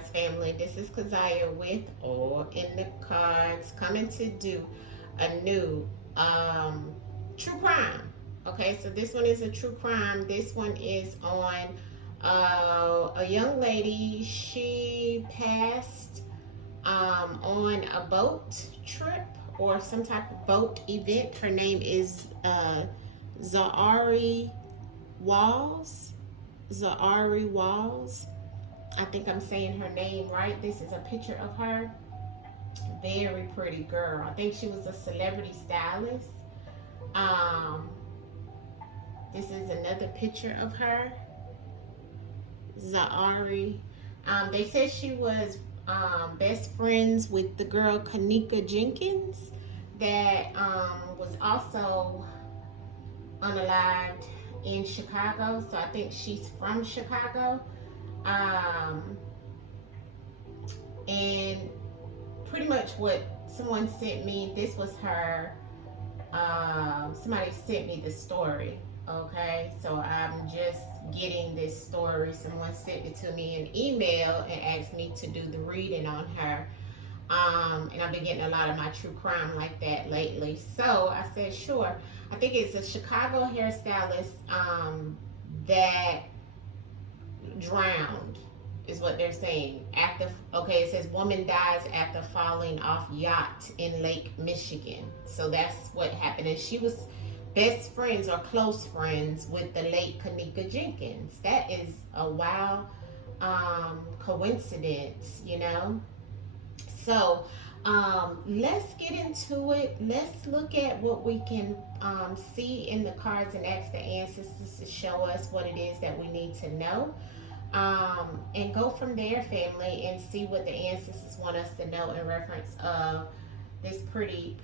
AllnDaKards family. This is Kazaya with AllnDaKards, coming to do a new true crime. Okay, so this one is a true crime. This one is on a young lady. She passed on a boat trip or some type of boat event. Her name is Zahrie Walls. Zahrie Walls. I think I'm saying her name right. This is a picture of her. Very pretty girl. I think she was a celebrity stylist. This is another picture of her. Zahrie. They said she was best friends with the girl Kanika Jenkins that was also unalived in Chicago. So I think she's from Chicago. And pretty much what someone sent me, this was her, somebody sent me the story. Okay, so I'm just getting this story. Someone sent it to me in email and asked me to do the reading on her. And I've been getting a lot of my true crime like that lately. So I said, sure. I think it's a Chicago hairstylist that drowned, is what they're saying. Okay, it says woman dies after falling off yacht in Lake Michigan. So that's what happened. And she was best friends or close friends with the late Kanika Jenkins. That is a wild coincidence, you know. So let's get into it. Let's look at what we can see in the cards and ask the ancestors to show us what it is that we need to know. And go from there, family, and see what the ancestors want us to know in reference of this pretty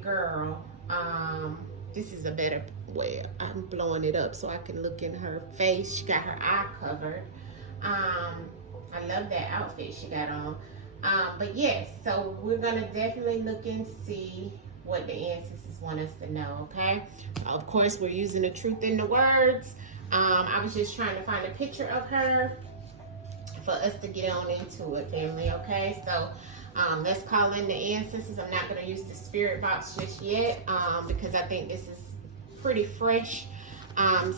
girl. This is a better way. I'm blowing it up so I can look in her face. She got her eye covered. I love that outfit she got on. But yes, so we're gonna definitely look and see what the ancestors want us to know, okay? Of course, we're using the truth in the words. I was just trying to find a picture of her for us to get on into it, family, okay? So let's call in the ancestors. I'm not going to use the spirit box just yet because I think this is pretty fresh.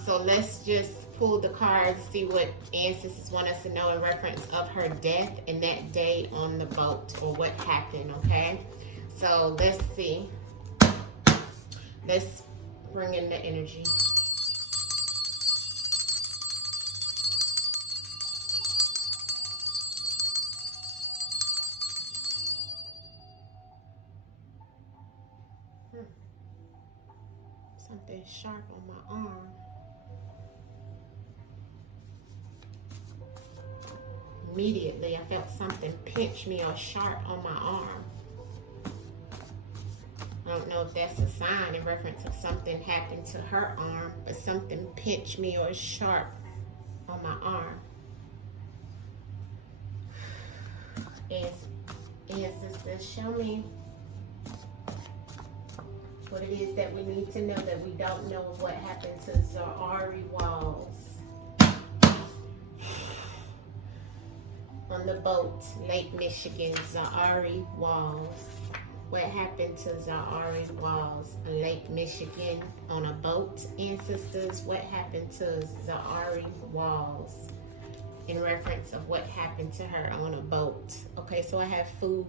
So let's just pull the cards, see what ancestors want us to know in reference of her death and that day on the boat, or what happened, okay? So let's see. Let's bring in the energy. Something sharp on my arm. Immediately, I felt something pinch me or sharp on my arm. I don't know if that's a sign in reference of something happened to her arm, but something pinched me or sharp on my arm. Ancestors, show me what it is that we need to know that we don't know of what happened to Zahrie Walls on the boat, Lake Michigan. Zahrie Walls. What happened to Zahrie Walls, Lake Michigan, on a boat? Ancestors, what happened to Zahrie Walls in reference of what happened to her on a boat? Okay, so I have food.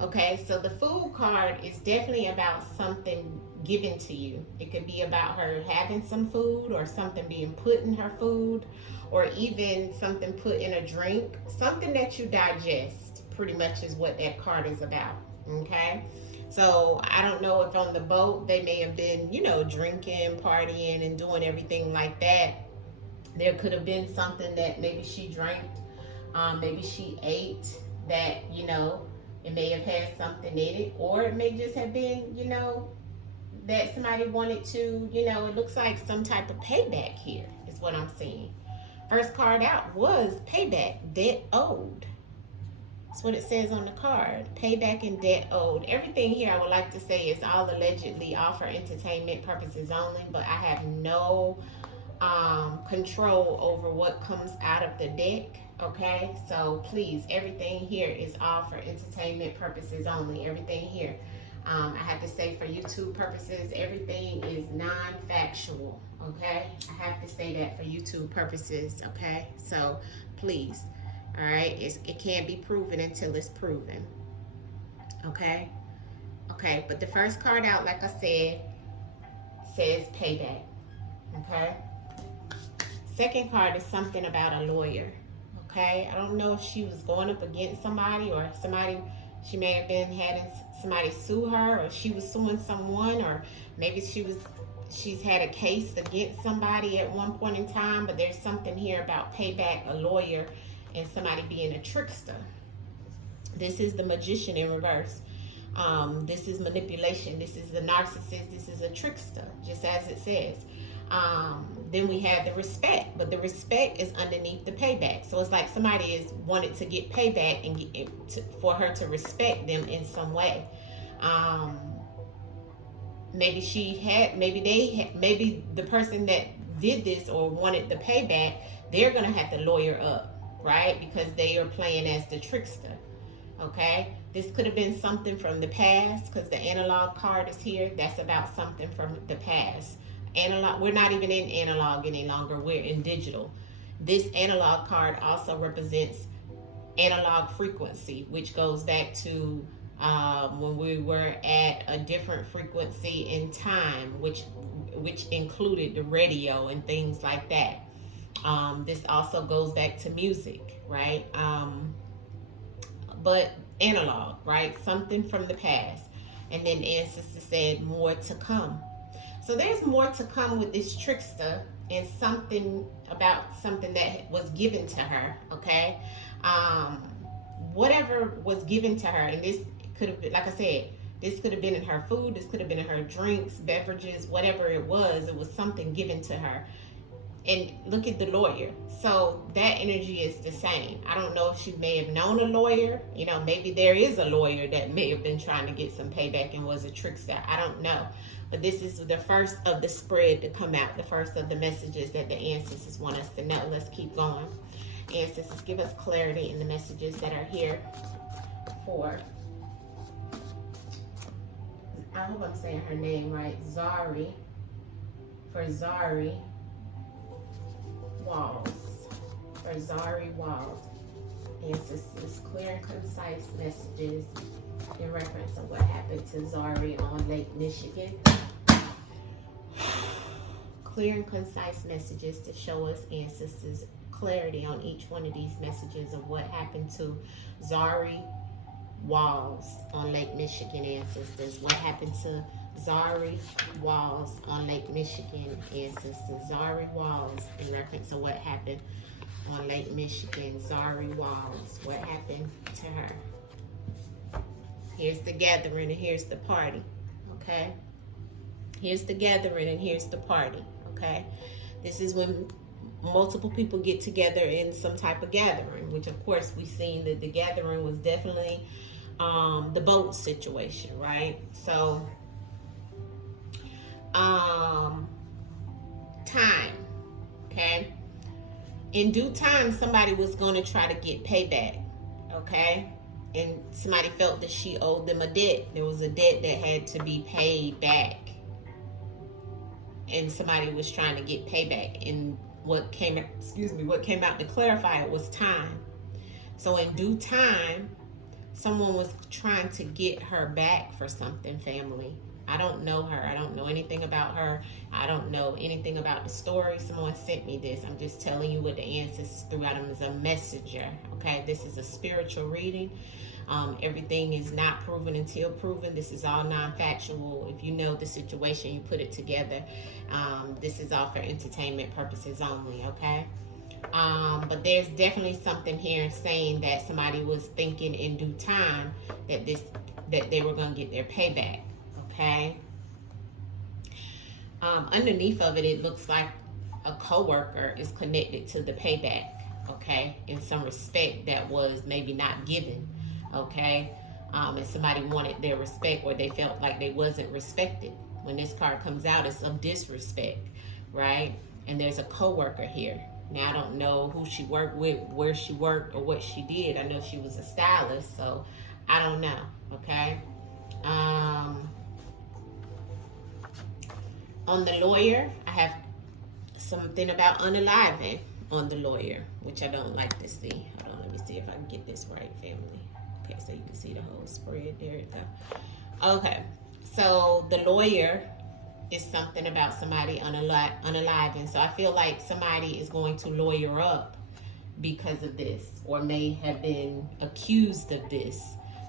Okay, so the food card is definitely about something given to you. It could be about her having some food, or something being put in her food, or even something put in a drink. Something that you digest, pretty much, is what that card is about. Okay, so I don't know if on the boat they may have been, you know, drinking, partying, and doing everything like that. There could have been something that maybe she drank, maybe she ate that, you know, it may have had something in it, or it may just have been, you know, that somebody wanted to, you know, it looks like some type of payback here is what I'm seeing. First card out was payback, debt owed. That's what it says on the card. Payback and debt owed. Everything here, I would like to say, is all allegedly all for entertainment purposes only, but I have no control over what comes out of the deck. Okay, so please, everything here is all for entertainment purposes only. Everything here, I have to say, for YouTube purposes, everything is non-factual. Okay, I have to say that for YouTube purposes. Okay, so please, all right, it can't be proven until it's proven. Okay, okay, but the first card out, like I said, says payback. Okay, second card is something about a lawyer. Okay, I don't know if she was going up against somebody, or she may have been having somebody sue her, or she was suing someone, or maybe she's had a case against somebody at one point in time. But there's something here about payback, a lawyer, and somebody being a trickster. This is the magician in reverse. This is manipulation. This is the narcissist. This is a trickster, just as it says. Then we have the respect, but the respect is underneath the payback. So it's like somebody is wanted to get payback and for her to respect them in some way. Maybe maybe the person that did this or wanted the payback, they're gonna have to lawyer up, right? Because they are playing as the trickster. Okay, this could have been something from the past, because the analog card is here. That's about something from the past. Analog, we're not even in analog any longer, we're in digital. This analog card also represents analog frequency, which goes back to when we were at a different frequency in time, which included the radio and things like that. This also goes back to music, right? But analog, right? Something from the past. And then the ancestor said more to come. So there's more to come with this trickster, and something about something that was given to her, okay? Whatever was given to her, and this could have been, like I said, this could have been in her food, this could have been in her drinks, beverages, whatever it was something given to her. And look at the lawyer. So that energy is the same. I don't know if she may have known a lawyer. You know, maybe there is a lawyer that may have been trying to get some payback and was a trickster. I don't know. But this is the first of the spread to come out, the first of the messages that the ancestors want us to know. Let's keep going. Ancestors, give us clarity in the messages that are here for, I hope I'm saying her name right, Zahrie, for Zahrie Walls. For Zahrie Walls. Ancestors, clear and concise messages in reference to what happened to Zahrie on Lake Michigan. Clear and concise messages to show us, ancestors, clarity on each one of these messages of what happened to Zahrie Walls on Lake Michigan, ancestors. What happened to Zahrie Walls on Lake Michigan, ancestors. Zahrie Walls in reference to what happened on Lake Michigan. Zahrie Walls, what happened to her? Here's the gathering and here's the party, okay? Here's the gathering and here's the party, okay? This is when multiple people get together in some type of gathering, which of course we've seen that the gathering was definitely the boat situation, right? So, time, okay? In due time, somebody was going to try to get payback, okay? And somebody felt that she owed them a debt. There was a debt that had to be paid back. And somebody was trying to get payback. And what came out to clarify it was time. So in due time, someone was trying to get her back for something, family. I don't know her. I don't know anything about her. I don't know anything about the story. Someone sent me this. I'm just telling you what the ancestors threw out them as a messenger. Okay, this is a spiritual reading. Everything is not proven until proven. This is all non-factual. If you know the situation, you put it together. This is all for entertainment purposes only, okay? But there's definitely something here saying that somebody was thinking in due time that they were going to get their payback, okay? Underneath of it, it looks like a coworker is connected to the payback, okay? In some respect that was maybe not given. Okay, and somebody wanted their respect, or they felt like they wasn't respected. When this card comes out, it's of disrespect, right? And there's a coworker here, Now, I don't know who she worked with, where she worked, or what she did. I know she was a stylist, so I don't know, okay? On the lawyer, I have something about unaliving on the lawyer, which I don't like to see. Hold on, let me see if I can get this right, family. Okay, so you can see the whole spread. There it go. Okay, so the lawyer is something about somebody unaliving. So I feel like somebody is going to lawyer up because of this, or may have been accused of this.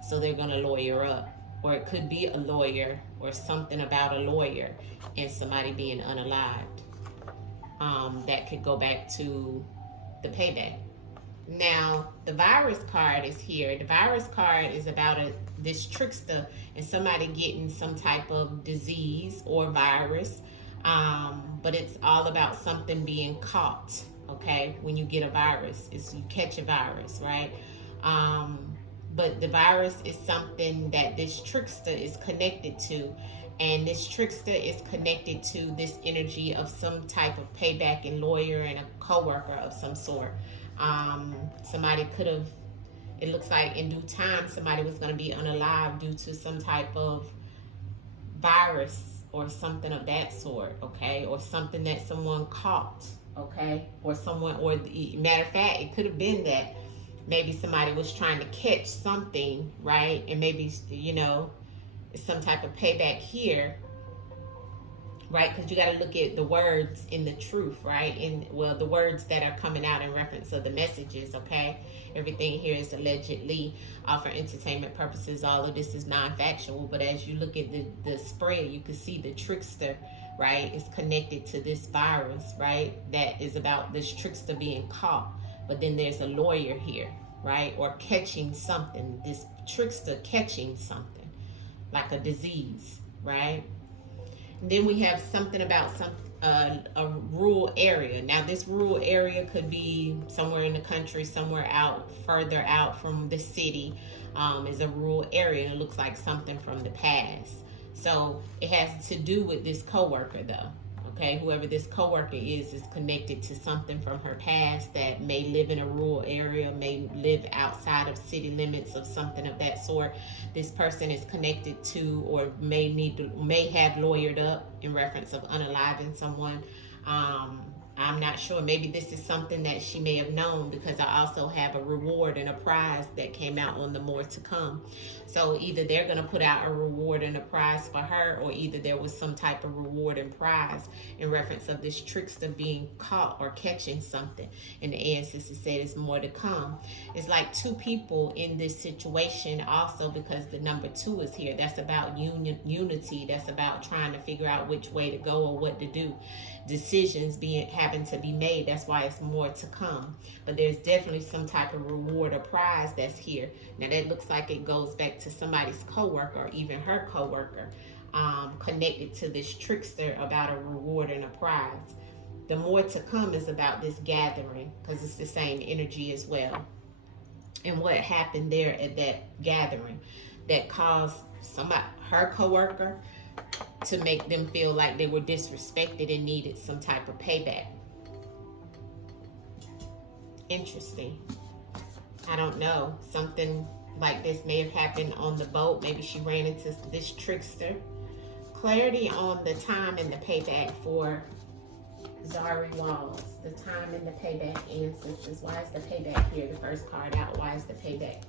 So they're going to lawyer up. Or it could be a lawyer or something about a lawyer and somebody being unalived. That could go back to the payback. Now, the virus card is here. The virus card is about this trickster and somebody getting some type of disease or virus. But it's all about something being caught, okay? When you get a virus, it's you catch a virus, right? But the virus is something that this trickster is connected to. And this trickster is connected to this energy of some type of payback and lawyer and a co-worker of some sort. Somebody could have, it looks like in due time, somebody was going to be unalive due to some type of virus or something of that sort, okay? Or something that someone caught, okay? Or someone, or matter of fact, it could have been that maybe somebody was trying to catch something, right? And maybe, you know, some type of payback here, right? Because you got to look at the words in the truth, right? And well, the words that are coming out in reference of the messages, okay? Everything here is allegedly for entertainment purposes. All of this is non-factual, but as you look at the spread, you can see the trickster, right, is connected to this virus, right? That is about this trickster being caught. But then there's a lawyer here, right? Or catching something, this trickster catching something, like a disease, right? And then we have something about a rural area. Now, this rural area could be somewhere in the country, somewhere out, further out from the city, is a rural area. And it looks like something from the past. So it has to do with this coworker, though. Okay, whoever this coworker is connected to something from her past that may live in a rural area, may live outside of city limits of something of that sort. This person is connected to, or may have lawyered up in reference of unaliving someone. I'm not sure. Maybe this is something that she may have known, because I also have a reward and a prize that came out on the more to come. So either they're going to put out a reward and a prize for her, or either there was some type of reward and prize in reference of this trickster being caught or catching something. And the ancestor said it's more to come. It's like two people in this situation also, because the number 2 is here. That's about unity. That's about trying to figure out which way to go or what to do. Decisions having to be made. That's why it's more to come. But there's definitely some type of reward or prize that's here. Now that looks like it goes back to somebody's coworker, or even her coworker, connected to this trickster about a reward and a prize. The more to come is about this gathering, because it's the same energy as well. And what happened there at that gathering that caused her coworker to make them feel like they were disrespected and needed some type of payback. Interesting. I don't know. Something like this may have happened on the boat. Maybe she ran into this trickster. Clarity on the time and the payback for Zahrie Walls. The time and the payback, ancestors. Why is the payback here? The first card out. Why is the payback?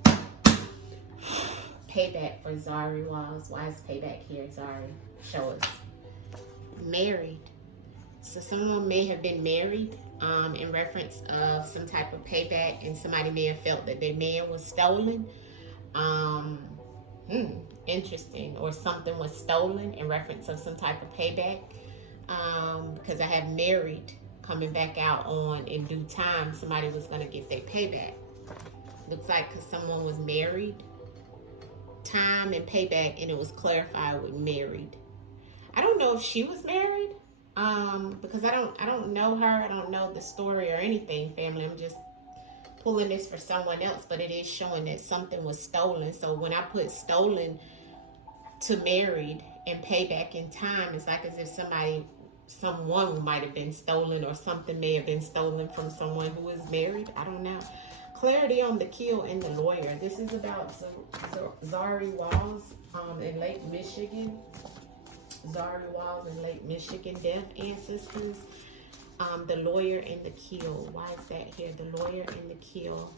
Payback for Zahrie Walls. Why is payback here, Zahrie? Show us. Married. So someone may have been married in reference of some type of payback, and somebody may have felt that their man was stolen. Interesting. Or something was stolen in reference of some type of payback. Because I have married coming back out on in due time. Somebody was going to get their payback. Looks like because someone was married. Time and payback, and it was clarified with married. I don't know if she was married, because I don't know her. I don't know the story or anything, family. I'm just pulling this for someone else, but it is showing that something was stolen. So when I put stolen to married and payback in time, it's like as if somebody someone might have been stolen, or something may have been stolen from someone who is married. I don't know. Clarity on the kill and the lawyer. This is about Zahrie Walls in Lake Michigan. Zahrie Walls in Lake Michigan, deaf ancestors. The lawyer and the kill. Why is that here? The lawyer and the kill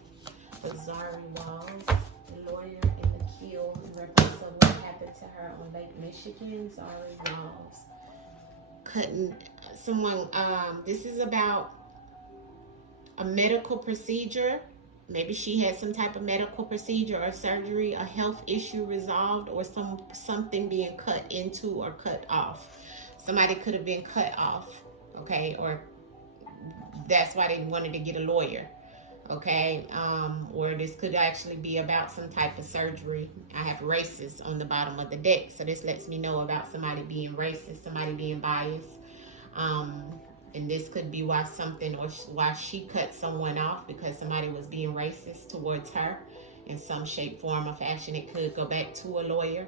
for Zahrie Walls. The lawyer and the kill in reference to what happened to her on Lake Michigan. Zahrie Walls. Cutting someone. This is about a medical procedure. Maybe she had some type of medical procedure or surgery, a health issue resolved, or something being cut into or cut off. Somebody could have been cut off, okay, or that's why they wanted to get a lawyer, okay, or this could actually be about some type of surgery. I have racist on the bottom of the deck, so this lets me know about somebody being racist, somebody being biased. And this could be why something, or why she cut someone off, because somebody was being racist towards her in some shape, form, or fashion. It could go back to a lawyer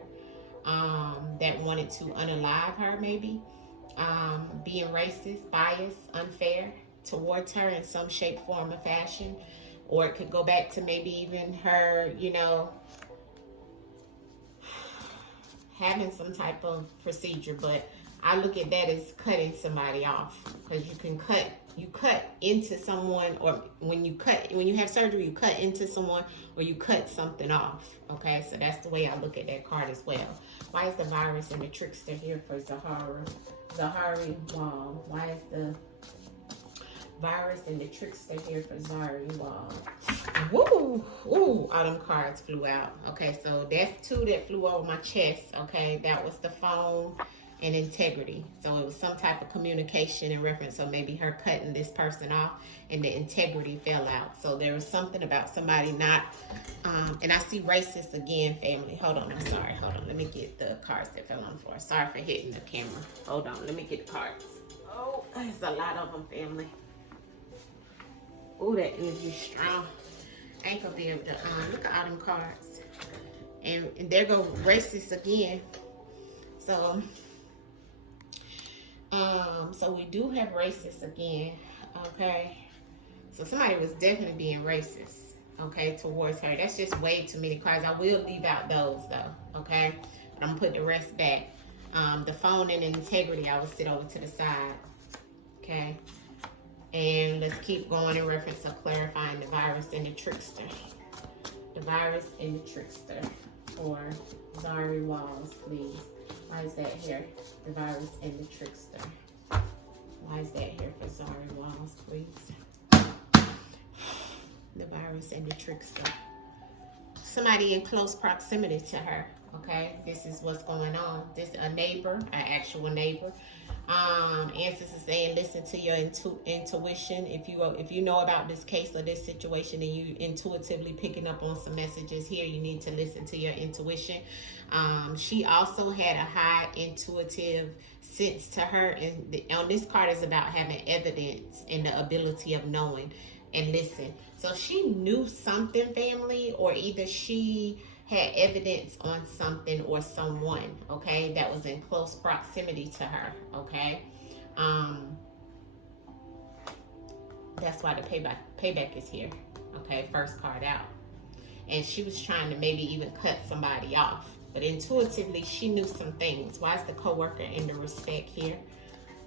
that wanted to unalive her, maybe. Being racist, biased, unfair towards her in some shape, form, or fashion. Or it could go back to maybe even her, you know, having some type of procedure. But I look at that as cutting somebody off, because you cut into someone, or when you have surgery, you cut into someone, or you cut something off. Okay, so that's the way I look at that card as well. Why is the virus and the trickster here for Zahrie Wall? Why is the virus and the trickster here for Zahrie Wall? Woo! Ooh, all them cards flew out. Okay, so that's two that flew over my chest. Okay, that was the phone and integrity. So it was some type of communication in reference, so maybe her cutting this person off and the integrity fell out. So there was something about somebody not, and I see racist again, family. Hold on, I'm sorry. Hold on, let me get the cards that fell on the floor. Sorry for hitting the camera. Hold on, let me get the cards. Oh, there's a lot of them, family. Oh, that energy strong. I ain't gonna be able to, look at all them cards. And there go racist again. So we do have racist again, okay? So somebody was definitely being racist, okay, towards her. That's just way too many cards. I will leave out those, though, okay? But I'm going to put the rest back. The phone and integrity, I will sit over to the side, okay? And let's keep going in reference to clarifying the virus and the trickster. The virus and the trickster for Zahrie Walls, please. Why is that here? The virus and the trickster. Why is that here for Zahrie Walls, please? The virus and the trickster. Somebody in close proximity to her, okay? This is what's going on. This is a neighbor, an actual neighbor. Ancestors saying, listen to your intuition. If you know about this case or this situation and you intuitively picking up on some messages here, you need to listen to your intuition. She also had a high intuitive sense to her, and on this card is about having evidence and the ability of knowing and listen. So she knew something, family, or either she had evidence on something or someone, okay, that was in close proximity to her, okay? That's why the payback is here, okay, first card out. And she was trying to maybe even cut somebody off, but intuitively she knew some things. Why is the coworker in the respect here?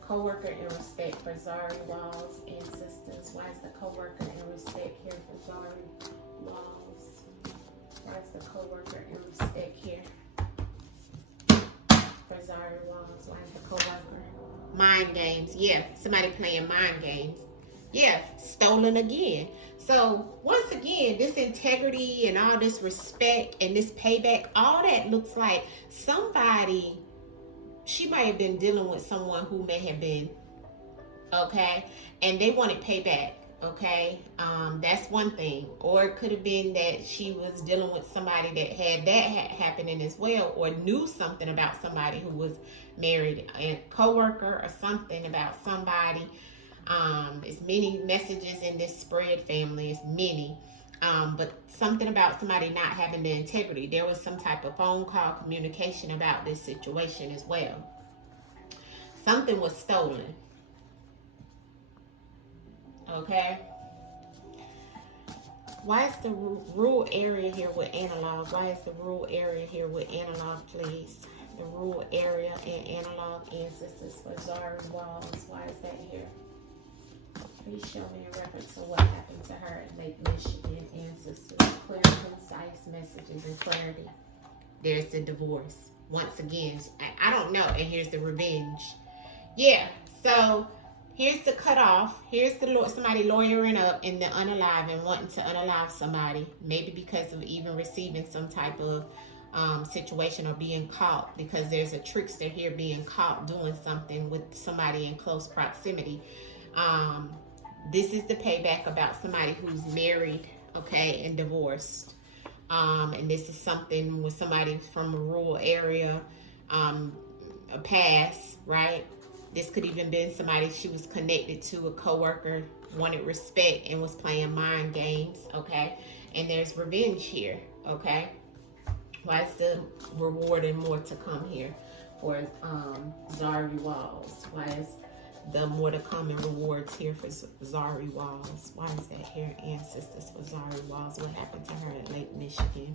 Coworker in respect for Zahrie Walls and sisters. Why is the coworker in respect here for Zahrie Walls? Why is the coworker in respect here for Zahrie Walls? Why is the coworker? Mind games. Yeah, somebody playing mind games. Yeah, stolen again. So once again, this integrity and all this respect and this payback, all that looks like somebody, she might have been dealing with someone who may have been, okay, and they wanted payback, okay? That's one thing. Or it could have been that she was dealing with somebody that had that happening as well, or knew something about somebody who was married, a coworker or something about somebody. It's many messages in this spread, family. It's many. But something about somebody not having the integrity. There was some type of phone call communication about this situation as well. Something was stolen. Okay. Why is the rural area here with analog? Why is the rural area here with analog, please? The rural area and analog ancestors for Zahrie Walls. Why is that here? Please show me a reference to what happened to her at Lake Michigan ancestors. Clear, concise messages and clarity. There's the divorce. Once again, I don't know. And here's the revenge. Yeah, so here's the cutoff. Here's the somebody lawyering up in the unalive and wanting to unalive somebody. Maybe because of even receiving some type of situation or being caught, because there's a trickster here being caught doing something with somebody in close proximity. This is the payback about somebody who's married, okay, and divorced. And this is something with somebody from a rural area, a past, right? This could even been somebody she was connected to, a coworker, wanted respect and was playing mind games, okay? And there's revenge here, okay? Why is the reward and more to come here for Zahrie Walls? Why is the more to come and rewards here for Zahrie Walls? Why is that here? Ancestors for Zahrie Walls. What happened to her at Lake Michigan?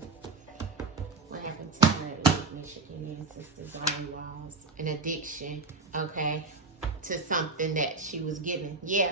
What happened to her at Lake Michigan? Ancestors, Zahrie Walls. An addiction, okay, to something that she was given. Yeah.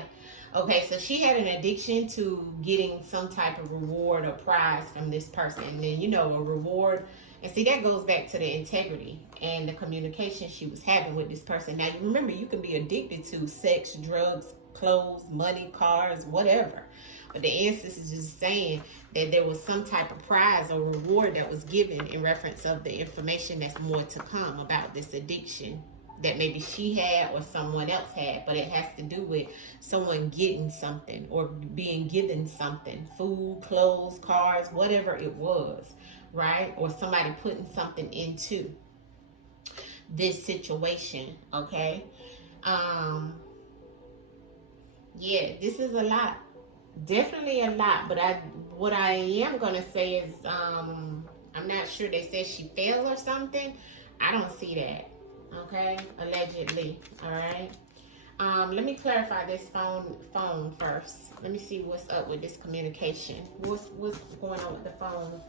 Okay, so she had an addiction to getting some type of reward or prize from this person. And then, you know, a reward. And see, that goes back to the integrity and the communication she was having with this person. Now, you remember, you can be addicted to sex, drugs, clothes, money, cars, whatever. But the ancestors is just saying that there was some type of prize or reward that was given in reference of the information that's more to come about this addiction that maybe she had or someone else had. But it has to do with someone getting something or being given something. Food, clothes, cars, whatever it was, right? Or somebody putting something into this situation, okay? Yeah, this is a lot. Definitely a lot, but what I am gonna say is I'm not sure. They said she fell or something. I don't see that. Okay, allegedly. All right. Let me clarify this phone first. Let me see what's up with this communication. What's going on with the phone?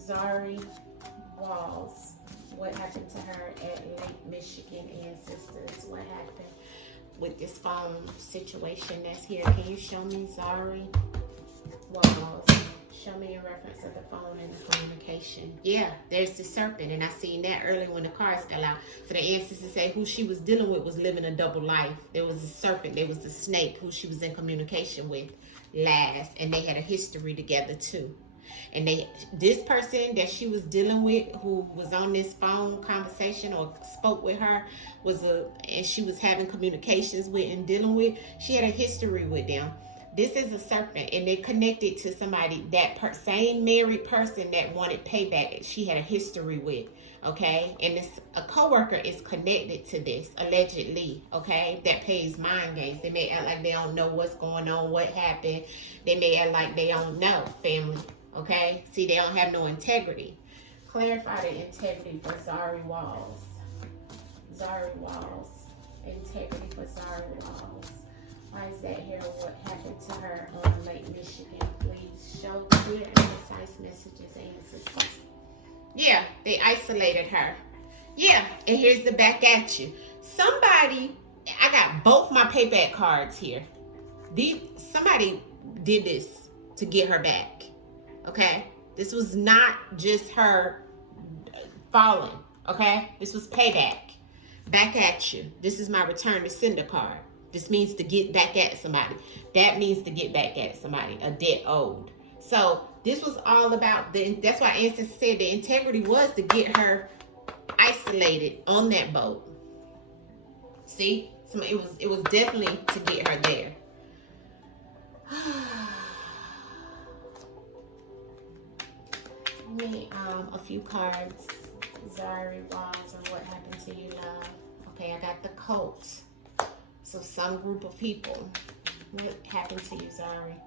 Zahrie Walls. What happened to her at Lake Michigan ancestors? What happened with this phone situation that's here? Can you show me Zahrie Walls? Show me a reference of the phone and the communication. Yeah, there's the serpent, and I seen that early when the cards fell out. So the ancestors say who she was dealing with was living a double life. There was a serpent, there was a snake who she was in communication with last, and they had a history together too. And this person that she was dealing with, who was on this phone conversation or spoke with her, and she was having communications with and dealing with, she had a history with them. This is a serpent, and they connected to somebody, that same married person that wanted payback, she had a history with, okay? And a coworker is connected to this, allegedly, okay? That plays mind games. They may act like they don't know what's going on, what happened. They may act like they don't know, family, okay? See, they don't have no integrity. Clarify the integrity for Zahrie Walls. Zahrie Walls. Integrity for Zahrie Walls. Why is that here? What happened to her on Lake Michigan? Please show clear and concise messages and assistance. Yeah, they isolated her. Yeah, and here's the back at you. Somebody, I got both my payback cards here. Somebody did this to get her back. Okay? This was not just her falling. Okay? This was payback. Back at you. This is my return to sender card. This means to get back at somebody. That means to get back at somebody, a debt owed. So this was all about that's why ancestors said the integrity was to get her isolated on that boat. See? So it was definitely to get her there. Me a few cards. Zahrie Walls and what happened to you, love. Okay, I got the cult. So some group of people. What happened to you, Zahrie?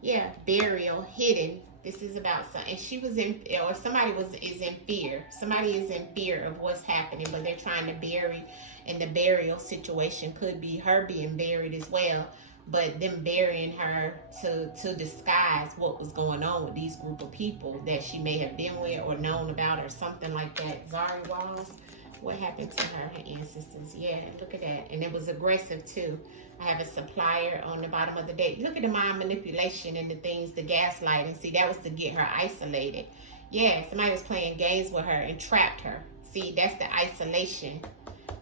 Yeah, burial, hidden. This is about some, and she was in, or somebody is in fear. Somebody is in fear of what's happening, but they're trying to bury, and the burial situation could be her being buried as well, but them burying her to disguise what was going on with these group of people that she may have been with or known about or something like that. Zahrie Walls, what happened to her ancestors? Yeah, look at that. And it was aggressive too. I have a supplier on the bottom of the deck. Look at the mind manipulation and the things, the gaslighting. See, that was to get her isolated. Yeah, somebody was playing games with her and trapped her. See, that's the isolation.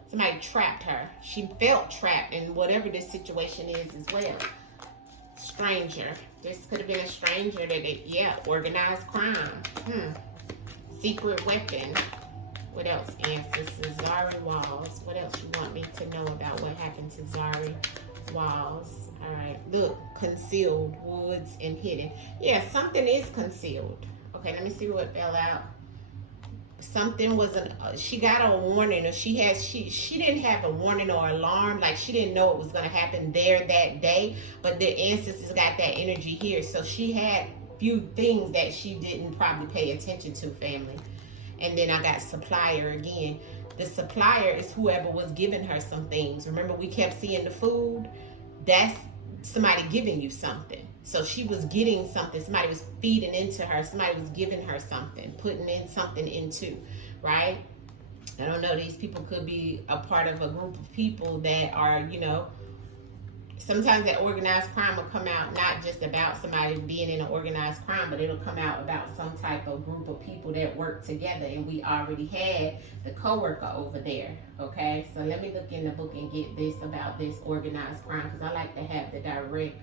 Somebody trapped her. She felt trapped in whatever this situation is as well. Stranger. This could have been a stranger yeah, organized crime. Secret weapon. What else, ancestors? Zahrie Walls. What else you want me to know about what happened to Zahrie Walls? All right. Look, concealed, woods, and hidden. Yeah, something is concealed. Okay, let me see what fell out. Something was she got a warning, or she didn't have a warning or alarm, like she didn't know it was going to happen there that day, but the ancestors got that energy here. So she had few things that she didn't probably pay attention to, family. And then I got supplier again. The supplier is whoever was giving her some things. Remember, we kept seeing the food? That's somebody giving you something. So she was getting something. Somebody was feeding into her. Somebody was giving her something, putting in something into, right? I don't know. These people could be a part of a group of people that are, you know, sometimes that organized crime will come out not just about somebody being in an organized crime, but it'll come out about some type of group of people that work together, and we already had the coworker over there. Okay, so let me look in the book and get this about this organized crime, because I like to have the direct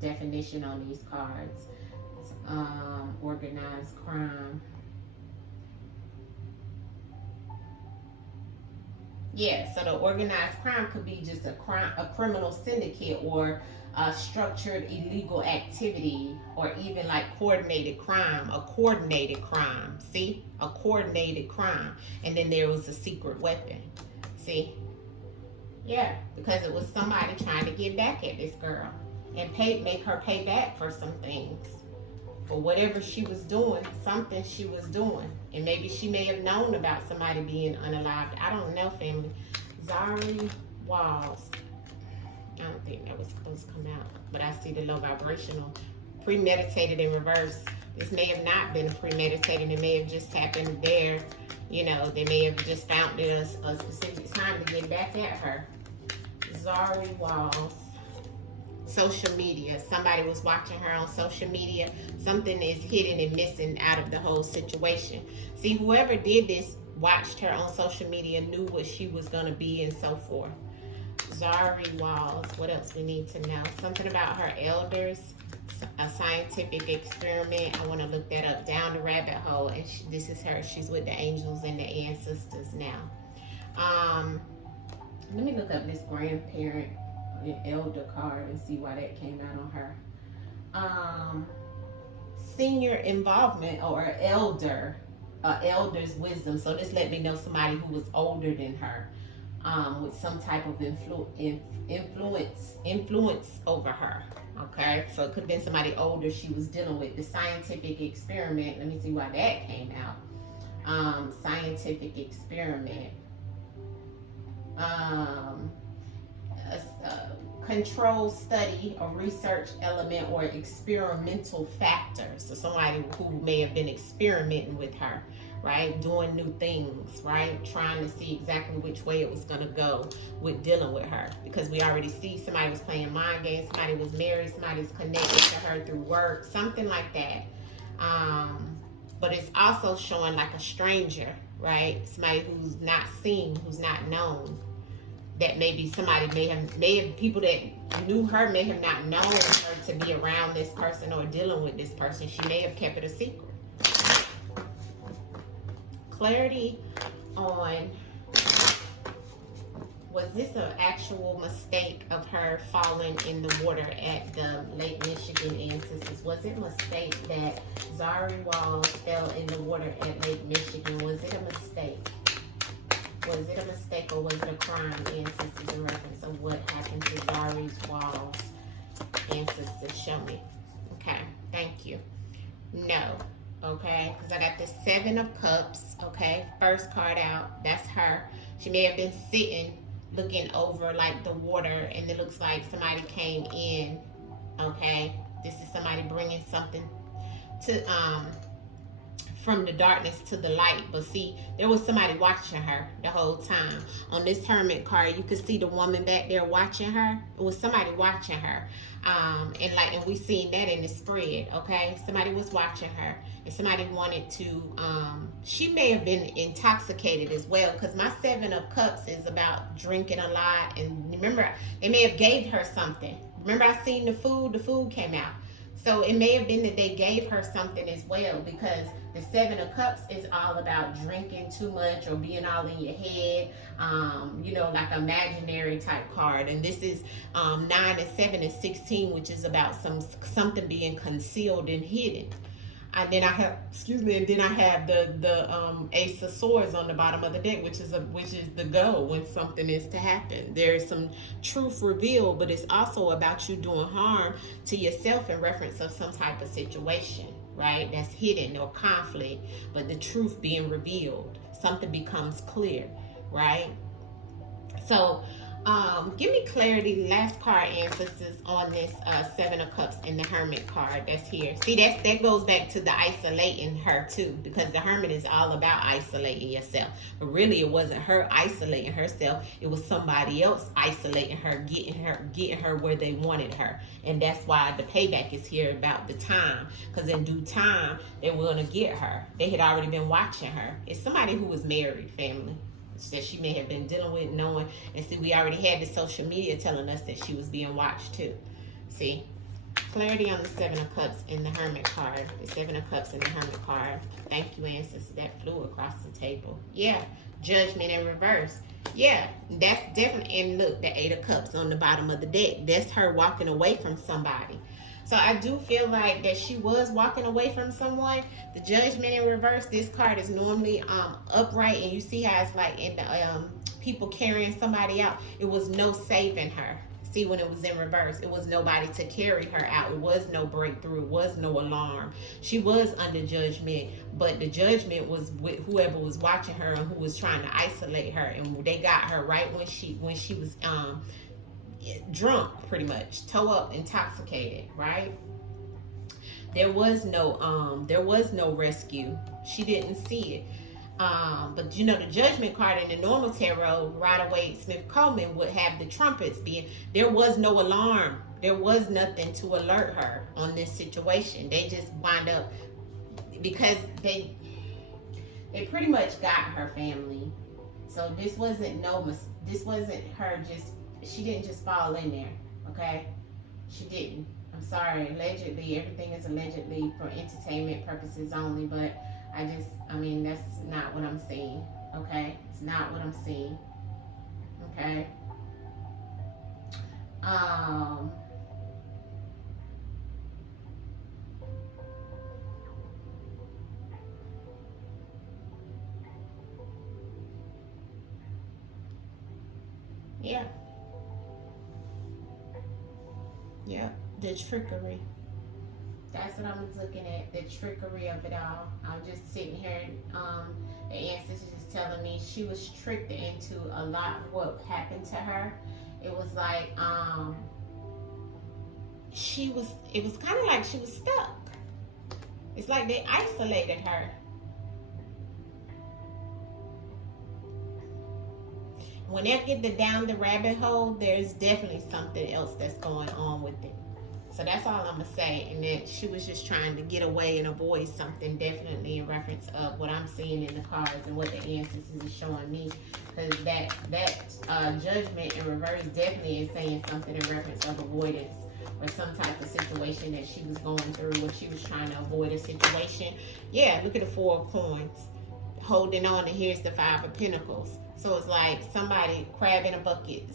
definition on these cards. Organized crime. Yeah, so the organized crime could be just a criminal syndicate, or a structured illegal activity, or even like coordinated crime, a coordinated crime. See, a coordinated crime. And then there was a secret weapon. See, yeah, because it was somebody trying to get back at this girl and make her pay back for some things. For whatever she was doing, something she was doing. And maybe she may have known about somebody being unalived. I don't know, family. Zahrie Walls. I don't think that was supposed to come out. But I see the low vibrational. Premeditated in reverse. This may have not been premeditated. It may have just happened there. You know, they may have just found it a specific time to get back at her. Zahrie Walls. Social media. Somebody was watching her on social media. Something is hidden and missing out of the whole situation. See, whoever did this watched her on social media, knew what she was going to be, and so forth. Zahrie Walls. What else we need to know? Something about her elders. A scientific experiment. I want to look that up. Down the rabbit hole. And this is her. She's with the angels and the ancestors now. Let me look up this grandparent elder card and see why that came out on her. Senior involvement, or elder's wisdom. So this let me know somebody who was older than her, with some type of influence over her. Okay, so it could have been somebody older she was dealing with. The scientific experiment. Let me see why that came out. Scientific experiment. Control study, a research element, or experimental factor. So somebody who may have been experimenting with her, right? Doing new things, right? Trying to see exactly which way it was going to go with dealing with her. Because we already see somebody was playing mind games, somebody was married, somebody's connected to her through work, something like that. But it's also showing like a stranger, right? Somebody who's not seen, who's not known. That maybe somebody may have people that knew her may have not known her to be around this person or dealing with this person. She may have kept it a secret. Clarity on, was this an actual mistake of her falling in the water at the Lake Michigan ancestors? Was it a mistake that Zahrie Walls fell in the water at Lake Michigan? Was it a mistake? Was it a mistake, or was it a crime? Ancestors in reference of what happened to Zahrie Walls. Ancestors, show me. Okay, thank you. No, okay, because I got the Seven of Cups, okay, first card out, that's her. She may have been sitting looking over like the water, and it looks like somebody came in, okay. This is somebody bringing something to from the darkness to the light. But see, there was somebody watching her the whole time. On this Hermit card, you could see the woman back there watching her. It was somebody watching her. And we seen that in the spread, okay? Somebody was watching her, and somebody wanted to, she may have been intoxicated as well, because my Seven of Cups is about drinking a lot. And remember, they may have gave her something. Remember, I seen the food came out. So it may have been that they gave her something as well, because the Seven of Cups is all about drinking too much or being all in your head, like imaginary type card. And this is 9 and 7 and 16, which is about something being concealed and hidden. And then I have, the Ace of Swords on the bottom of the deck, which is the go when something is to happen. There is some truth revealed, but it's also about you doing harm to yourself in reference of some type of situation, right? That's hidden or conflict, but the truth being revealed, something becomes clear, right? So give me clarity, last card, ancestors, on this Seven of Cups and the Hermit card that's here. See, that goes back to the isolating her too, because the Hermit is all about isolating yourself. But really, it wasn't her isolating herself. It was somebody else isolating her, getting her where they wanted her. And that's why the payback is here about the time, because in due time, they were going to get her. They had already been watching her. It's somebody who was married, family, that she may have been dealing with, knowing. And see, we already had the social media telling us that she was being watched too. See, clarity on the Seven of Cups in the Hermit card. The Seven of Cups in the Hermit card. Thank you, ancestors. That flew across the table. Yeah, Judgment in reverse. Yeah, that's definitely. And look, the Eight of Cups on the bottom of the deck. That's her walking away from somebody. So I do feel like that she was walking away from someone. The Judgment in reverse, this card is normally upright, and you see how it's like in the people carrying somebody out. It was no saving her. See, when it was in reverse, it was nobody to carry her out. It was no breakthrough. It was no alarm. She was under judgment, but the judgment was with whoever was watching her and who was trying to isolate her, and they got her right when she was drunk, pretty much, toe up, intoxicated, right? There was no rescue. She didn't see it. But the Judgment card in the normal tarot, Rider-Waite-Smith-Coleman would have the trumpets being. There was no alarm. There was nothing to alert her on this situation. They just wind up, because they pretty much got her, family. So this wasn't her just. She didn't just fall in there, okay? She didn't. I'm sorry, allegedly. Everything is allegedly for entertainment purposes only, but that's not what I'm seeing, okay? It's not what I'm seeing, okay? Yeah. Yeah, the trickery. That's what I'm looking at, the trickery of it all. I'm just sitting here, the ancestors is telling me she was tricked into a lot of what happened to her. It was like, it was kind of like she was stuck. It's like they isolated her. When they get down the rabbit hole, there's definitely something else that's going on with it. So that's all I'm going to say. And that she was just trying to get away and avoid something, definitely in reference of what I'm seeing in the cards and what the ancestors is showing me. Because that Judgment in reverse definitely is saying something in reference of avoidance or some type of situation that she was going through, where she was trying to avoid a situation. Yeah, look at the Four of Coins. Holding on, and here's the Five of Pentacles. So it's like somebody crab in a bucket,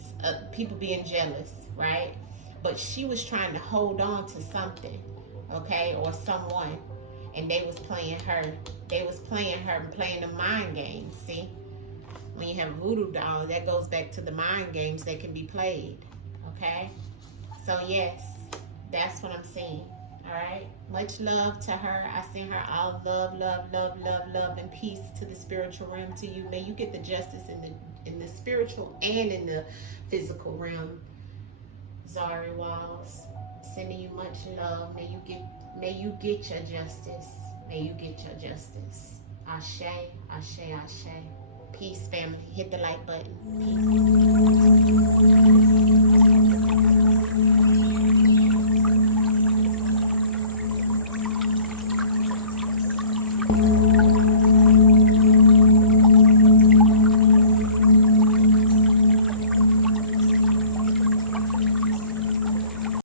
people being jealous, right? But she was trying to hold on to something, okay, or someone, and they was playing her. They was playing her and playing the mind games. See, when you have a voodoo doll, that goes back to the mind games that can be played, okay? So yes, that's what I'm seeing. right. Much love to her. I send her all love, love, love, love, love, and peace to the spiritual realm to you. May you get the justice in the spiritual and in the physical realm. Zahrie Walls, sending you much love. May you get your justice. May you get your justice. Ashe, ashe, ashe. Peace, family. Hit the like button. Peace.